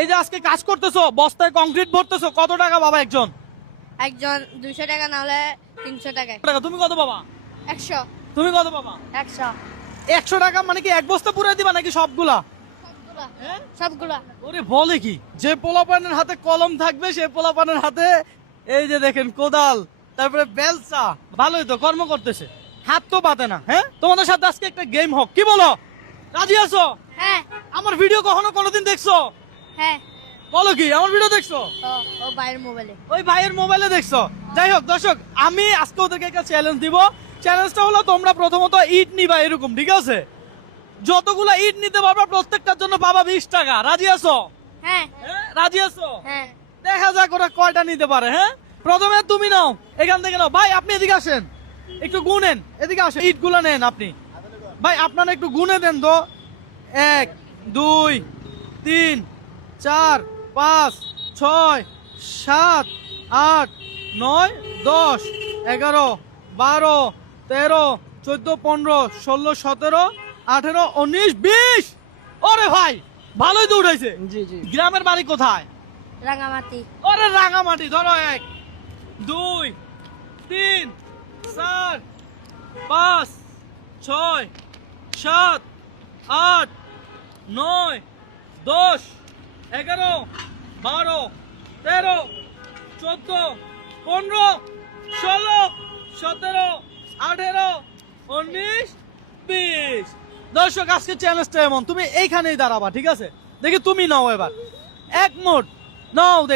এই যে আজকে কাজ করতেছো, বস্তায় কংক্রিট ভরতেছো, কত টাকা বাবা একজন? একজন 200 টাকা না হলে 300 টাকা। টাকা। তুমি কত বাবা? 100। তুমি কত বাবা? 100। 100 টাকা মানে কি এক বস্তা পুরাই দিবা নাকি সবগুলা? সবগুলা। হ্যাঁ? সবগুলা। ওরে বলে কি, যে পোলাপানের হাতে কলম থাকবে সে পোলাপানের হাতে এই যে দেখেন কোদাল, তারপরে বেলচা। ভালোই তো কর্ম করতেছে, হাত তো পাতে না। হ্যাঁ, তোমাদের সাথে আজকে একটা গেম হোক, কি বলো? রাজি আছো? হ্যাঁ। আমার ভিডিও কখনো কোনোদিন দেখছো? হ্যাঁ। বলো কি, আমার ভিডিও দেখছো? ও বাইরের মোবাইলে। ওই ভাইয়ের মোবাইলে দেখছো? যাই হোক দর্শক, আমি আজকে ওদেরকে একটা চ্যালেঞ্জ দিব। চ্যালেঞ্জটা হলো তোমরা প্রথমত ইট নিবা এরকম, ঠিক আছে? যতগুলা ইট নিতে পারবা প্রত্যেকটার জন্য পাবা 20 টাকা। রাজি আছো? হ্যাঁ। হ্যাঁ, রাজি আছো? হ্যাঁ। দেখা যাক ওরা কয়টা নিতে পারে। হ্যাঁ, প্রথমে তুমি নাও, এখান থেকে নাও। ভাই আপনি এদিকে আসেন, একটু গুনেন, এদিকে আসেন, ইট গুলা নেন আপনি। ভাই আপনারা একটু গুনে দেন তো। 1 2 3 4 5 6 7 8 9 10 11 12 13 14 15 16 17 18 19 20। ওরে ভাই ভালোই তো উঠাইছে। জি জি। গ্রামের বাড়ি কোথায়? রাঙামাটি। ওরে রাঙামাটি। ধরো 1 2 3 4 5 6 7 8 9 10 11 12 13 14 15 16 17 18 19 20। দর্শক আজকে চ্যালেঞ্জটা এমন, তুমি এইখানেই দাঁড়াবা, ঠিক আছে? দেখি তুমি নাও এবার এক মোট নাও দেখি।